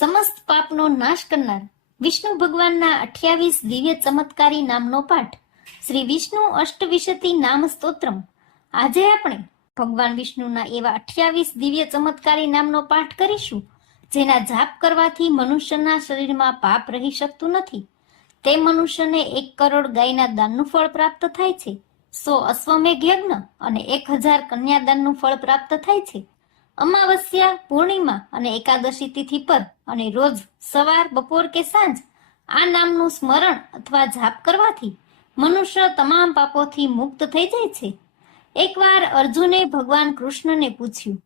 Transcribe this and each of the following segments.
સમસ્ત પાપનો નાશ કરનાર વિષ્ણુ ભગવાનના અઠ્યાવીસ દિવ્ય ચમત્કારી નામનો પાઠ. શ્રી વિષ્ણુ અષ્ટવિશતી નામ સ્તોત્રમ. આજે આપણે ભગવાન વિષ્ણુના એવા અઠ્યાવીસ દિવ્ય ચમત્કારી નામનો પાઠ કરીશું, જેના જાપ કરવાથી મનુષ્યના શરીરમાં પાપ રહી શકતું નથી. તે મનુષ્યને એક કરોડ ગાયના દાનનું ફળ પ્રાપ્ત થાય છે. સો અશ્વમેઘ યજ્ઞ અને એક હજાર કન્યાદાનનું ફળ પ્રાપ્ત થાય છે. અમાવસ્યા, પૂર્ણિમા અને એકાદશી તિથિ પર અને રોજ સવાર, બપોર કે સાંજ આ નામનું સ્મરણ અથવા જાપ કરવાથી મનુષ્ય તમામ પાપોથી મુક્ત થઈ જાય છે. એકવાર અર્જુને ભગવાન કૃષ્ણને પૂછ્યું,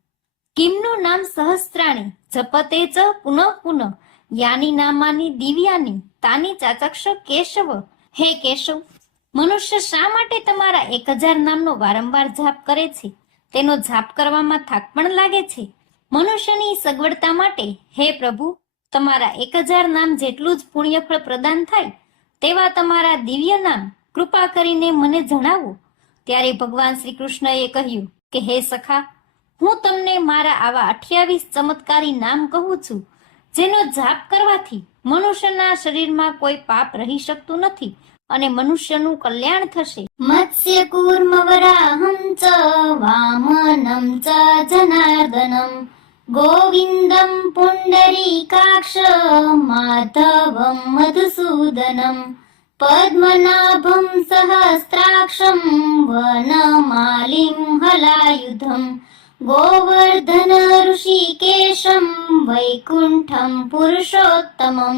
કિમનું નામ સહસ્ત્રાણી જપતે ચ પુનઃ પુનઃ? યાની નામાની દિવ્યાની? તાની ચાચક્ષ કેશવ? હે કેશવ, મનુષ્ય શા માટે તમારા એક હજાર નામનો વારંવાર જાપ કરે છે? તેનો જાપ કરવામાં થાક પણ લાગે છે. મનુષ્યની સગવડતા માટે, હે પ્રભુ, તમારા એક હજાર નામ જેટલું જ પુણ્યફળ પ્રદાન થાય, તેવા તમારા દિવ્ય નામ કૃપા કરીને મને જણાવો. ત્યારે ભગવાન શ્રી કૃષ્ણએ કહ્યું કે, હે સખા, હું તમને મારા આવા અઠ્યાવીસ ચમત્કારી નામ કહું છું, જેનો જાપ કરવાથી મનુષ્યના શરીરમાં કોઈ પાપ રહી શકતું નથી અને મનુષ્યનું કલ્યાણ થશે મત્સ્ય કૂર્મ વરાહમ ચ વામનમ ચ જનાર્દનમ ગોવિંદમ પુંડરીકાક્ષ માધવમ મધુસૂદનમ પદ્મનાભમ સહસ્ત્રાક્ષમ વનમાલિમ હલાયુધમ गोवर्धन ऋषिकेशं वैकुण्ठं पुरुषोत्तमं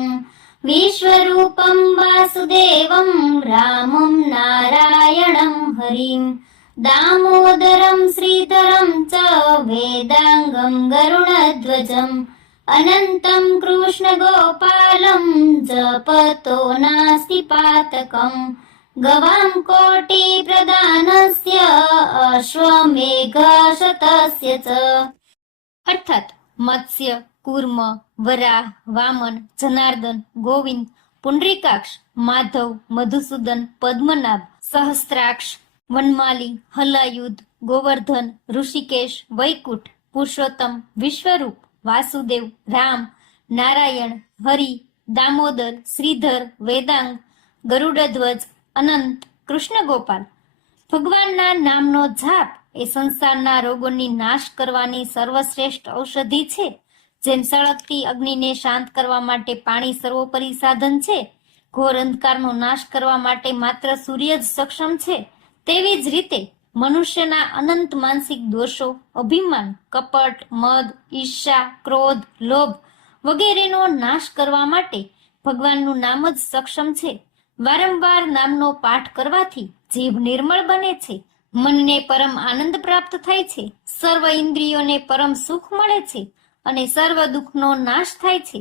विश्वरूपं वासुदेवं रामं नारायणं हरिं। दामोदरं श्रीधरं च वेदाङ्गं गरुणध्वजम् अनन्तं कृष्णगोपालं जपतो नास्ति पातकम् गवां कोटिप्रदानस्य अश्वमेघशतस्य च। अर्थात मत्स्य કૂર્મ, વરાહ, વામન, જનાર્દન, ગોવિંદ, પુંડરીકાક્ષ, માધવ, મધુસૂદન, પદ્મનાભ, સહસ્ત્રાક્ષ, વનમાલી, હલાયુદ્ધ, ગોવર્ધન, ઋષિકેશ, વૈકુંઠ, પુરુષોત્તમ, વિશ્વરૂપ, વાસુદેવ, રામ, નારાયણ, હરિ, દામોદર, શ્રીધર, વેદાંગ, ગરુડધ્વજ, અનંત કૃષ્ણ ગોપાલ ભગવાનના નામનો જાપ એ સંસારના રોગોની નાશ કરવાની સર્વશ્રેષ્ઠ ઔષધિ છે. જેમ સળગતી અગ્નિને શાંત કરવા માટે પાણી સર્વોપરી સાધન છે, ઘોર અંધકારનો નાશ કરવા માટે માત્ર સૂર્ય જ સક્ષમ છે, તેવી જ રીતે મનુષ્યના અનંત માનસિક દોષો, અભિમાન, કપટ, મદ ઈર્ષા ક્રોધ, લોભ વગેરેનો નાશ કરવા માટે ભગવાનનું નામ જ સક્ષમ છે. વારંવાર નામનો પાઠ કરવાથી જીભ નિર્મળ બને છે, મનને પરમ આનંદ પ્રાપ્ત થાય છે, સર્વ ઇન્દ્રિયોને પરમ સુખ મળે છે અને સર્વ દુઃખનો નાશ થાય છે.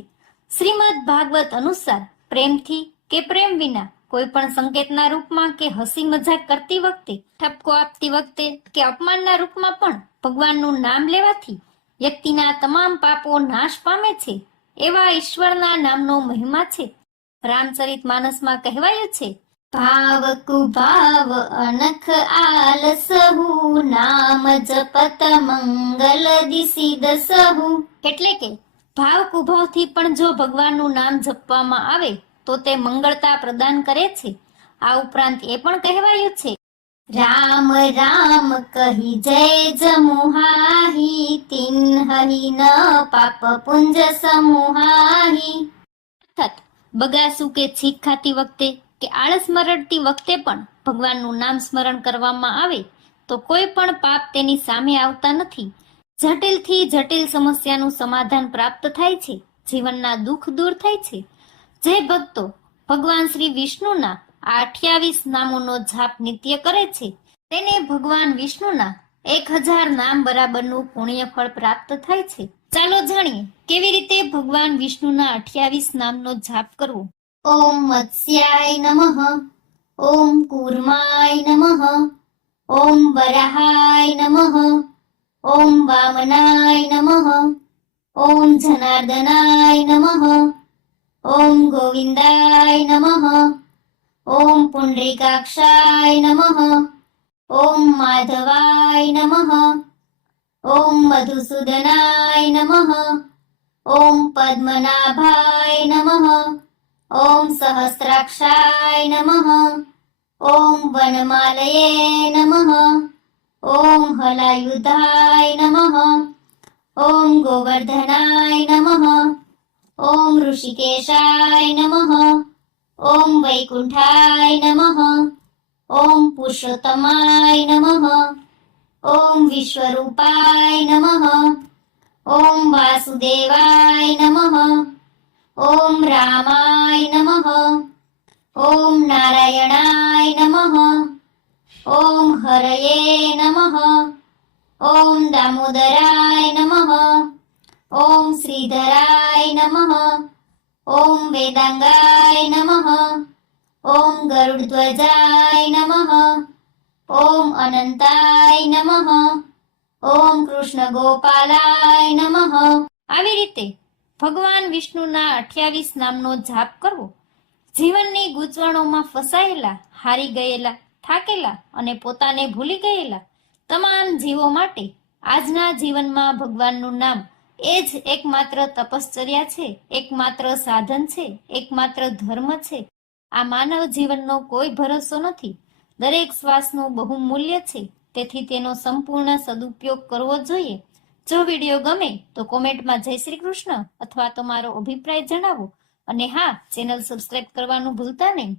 શ્રીમદ ભાગવત અનુસાર પ્રેમથી કે પ્રેમ વિના કોઈ પણ સંકેતના રૂપમાં કે હસી મજાક કરતી વખતે, ઠપકો આપતી વખતે કે અપમાનના રૂપમાં પણ ભગવાનનું નામ લેવાથી વ્યક્તિના તમામ પાપો નાશ પામે છે, એવા ઈશ્વરના નામનો મહિમા છે. રામચરિત માનસમાં કહેવાયું છે ભાવ કુભાવ અનખ આલસહુ નામ જપત મંગલ દિશી દસહુ. એટલે કે ભાવ કુભાવથી પણ જો ભગવાનનું નામ જપવામાં આવે તો તે મંગળતા પ્રદાન કરે છે. આ ઉપરાંત એ પણ કહેવાયું છે. રામ રામ કહી જય જમુહાહી તિન્હહી ન પાપ પુંજ સમુહાહી. અર્થાત બગાસુ કે છીક ખાતી વખતે કે આળસ મરડતી વખતે પણ ભગવાનનું નામ સ્મરણ કરવામાં આવે, તો કોઈ પણ પાપ તેની સામે આવતા નથી. જટિલથી જટિલ સમસ્યાનું સમાધાન પ્રાપ્ત થાય છે, જીવનના દુઃખ દૂર થાય છે. જે ભક્તો ભગવાન શ્રી વિષ્ણુના આ અઠ્યાવીસ નામોનો જાપ નિત્ય કરે છે, તેને ભગવાન વિષ્ણુના એક હજાર નામ બરાબરનું પુણ્ય ફળ પ્રાપ્ત થાય છે. ચાલો જાણીએ, કેવી રીતે ભગવાન વિષ્ણુના અઠ્યાવીસ નામનો જાપ કરવો? ॐ मत्स्याय नमः। ॐ कूर्माय नमः। ॐ वराय नमः। ॐ वामनाय नमः। ॐ जनार्दनाय नमः। ॐ गोविन्दाय नमः। ॐ पुण्डरीकाक्षाय नमः। ॐ माधवाय नमः। ॐ मधुसूदनाय नमः। ॐ पद्मनाभाय नमः। ॐ सहस्राक्षाय नमः। ॐ वनमालये नमः। ॐ हलायुधाय नमः। ॐ गोवर्धनाय नमः। ॐ ऋषिकेशाय नमः। ॐ वैकुण्ठाय नमः। ॐ पुरुषोत्तमाय नमः। ॐ विश्वरूपाय नमः। ॐ वासुदेवाय नमः। ઓમ રામાય નમઃ ઓમ નારાયણાય નમઃ ઓમ હરયે નમઃ ઓમ દામોદરાય નમઃ ઓમ શ્રીધરાય નમઃ ઓમ વેદાંગાય નમઃ ઓમ ગરુડધ્વજાય નમઃ ઓમ અનંતાય નમઃ ઓમ કૃષ્ણ ગોપાલાય નમઃ આવી રીતે ભગવાન વિષ્ણુના અઠ્યાવીસ નામનો જાપ કરવો. જીવનની ગૂંચવણોમાં ફસાયેલા, હારી ગયેલા, થાકેલા અને પોતાને ભૂલી ગયેલા તમામ જીવો માટે આજના જીવનમાં ભગવાનનું નામ એ જ એકમાત્ર તપશ્ચર્યા છે, એકમાત્ર સાધન છે, એકમાત્ર ધર્મ છે. આ માનવ જીવનનો કોઈ ભરોસો નથી. દરેક શ્વાસનું બહુ મૂલ્ય છે. તેથી તેનો સંપૂર્ણ સદુપયોગ કરવો જોઈએ. જો વીડિયો ગમે, તો કોમેન્ટમાં જય શ્રી કૃષ્ણ અથવા તો મારો અભિપ્રાય જણાવો. અને હા, ચેનલ સબસ્ક્રાઇબ કરવાનું ભૂલતા નહીં.